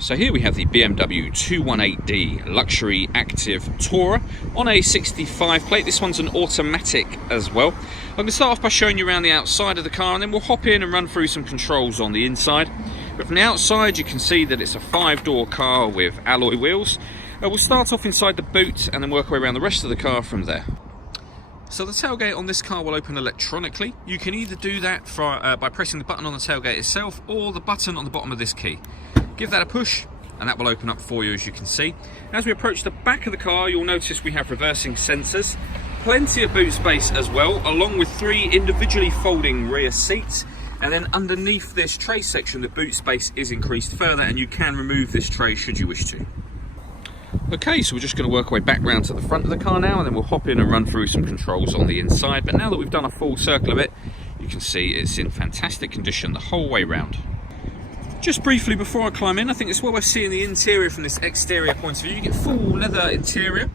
So here we have the BMW 218D Luxury Active Tourer on a 65 plate. This one's an automatic as well. I'm going to start off by showing you around the outside of the car, and then we'll hop in and run through some controls on the inside. But from the outside you can see that it's a 5-door car with alloy wheels. We'll start off inside the boot and then work our way around the rest of the car from there. So the tailgate on this car will open electronically. You can either do that by pressing the button on the tailgate itself or the button on the bottom of this key. Give that a push and that will open up for you, as you can see. As we approach the back of the car, you'll notice we have reversing sensors, plenty of boot space as well, along with 3 individually folding rear seats. And then underneath this tray section, the boot space is increased further, and you can remove this tray should you wish to. Okay, so we're just going to work our way back round to the front of the car now, and then we'll hop in and run through some controls on the inside. But now that we've done a full circle of it, you can see it's in fantastic condition the whole way round. Just briefly before I climb in, I think it's well worth seeing the interior from this exterior point of view. You get full leather interior.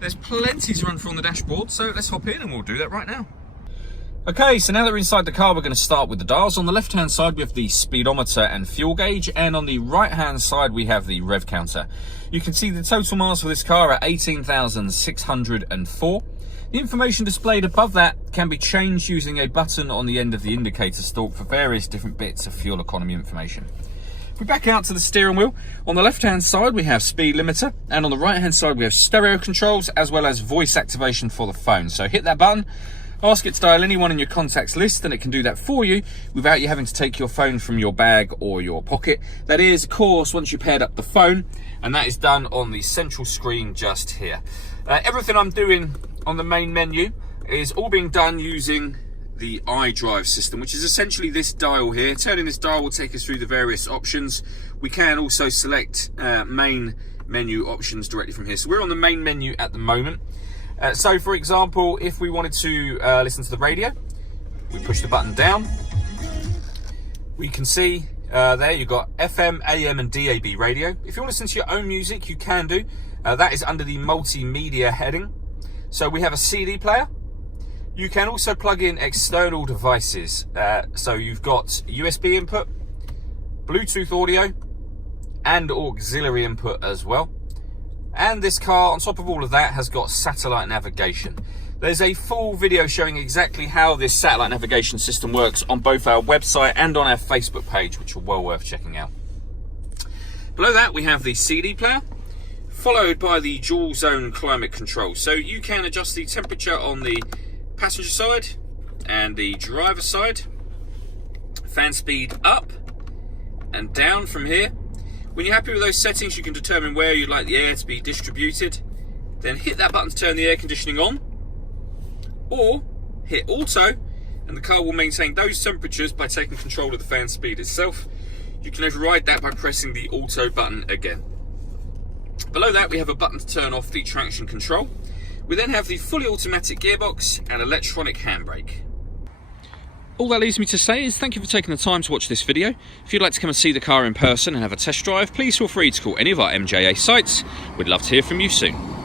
There's plenty to run through on the dashboard, so let's hop in and we'll do that right now. Okay, so now that we're inside the car, we're going to start with the dials. On the left-hand side, we have the speedometer and fuel gauge, and on the right-hand side, we have the rev counter. You can see the total miles for this car at 18,604. The information displayed above that can be changed using a button on the end of the indicator stalk for various different bits of fuel economy information. If we back out to the steering wheel, on the left-hand side, we have speed limiter, and on the right-hand side, we have stereo controls, as well as voice activation for the phone. So hit that button, ask it to dial anyone in your contacts list, and it can do that for you without you having to take your phone from your bag or your pocket. That is, of course, once you've paired up the phone, and that is done on the central screen just here. Everything I'm doing on the main menu is all being done using the iDrive system, which is essentially this dial here. Turning this dial will take us through the various options. We can also select main menu options directly from here. So we're on the main menu at the moment. So for example, if we wanted to listen to the radio, we push the button down. We can see there you've got FM, AM and DAB radio. If you want to listen to your own music, you can do. That is under the multimedia heading. So we have a CD player. You can also plug in external devices. So you've got USB input, Bluetooth audio and auxiliary input as well. And this car, on top of all of that, has got satellite navigation. There's a full video showing exactly how this satellite navigation system works on both our website and on our Facebook page, which are well worth checking out. Below that, we have the CD player, followed by the dual zone climate control. So you can adjust the temperature on the passenger side and the driver side. Fan speed up and down from here. When you're happy with those settings, you can determine where you'd like the air to be distributed. Then hit that button to turn the air conditioning on, or hit auto, and the car will maintain those temperatures by taking control of the fan speed itself. You can override that by pressing the auto button again. Below that, we have a button to turn off the traction control. We then have the fully automatic gearbox and electronic handbrake. All that leaves me to say is thank you for taking the time to watch this video. If you'd like to come and see the car in person and have a test drive, please feel free to call any of our MJA sites. We'd love to hear from you soon.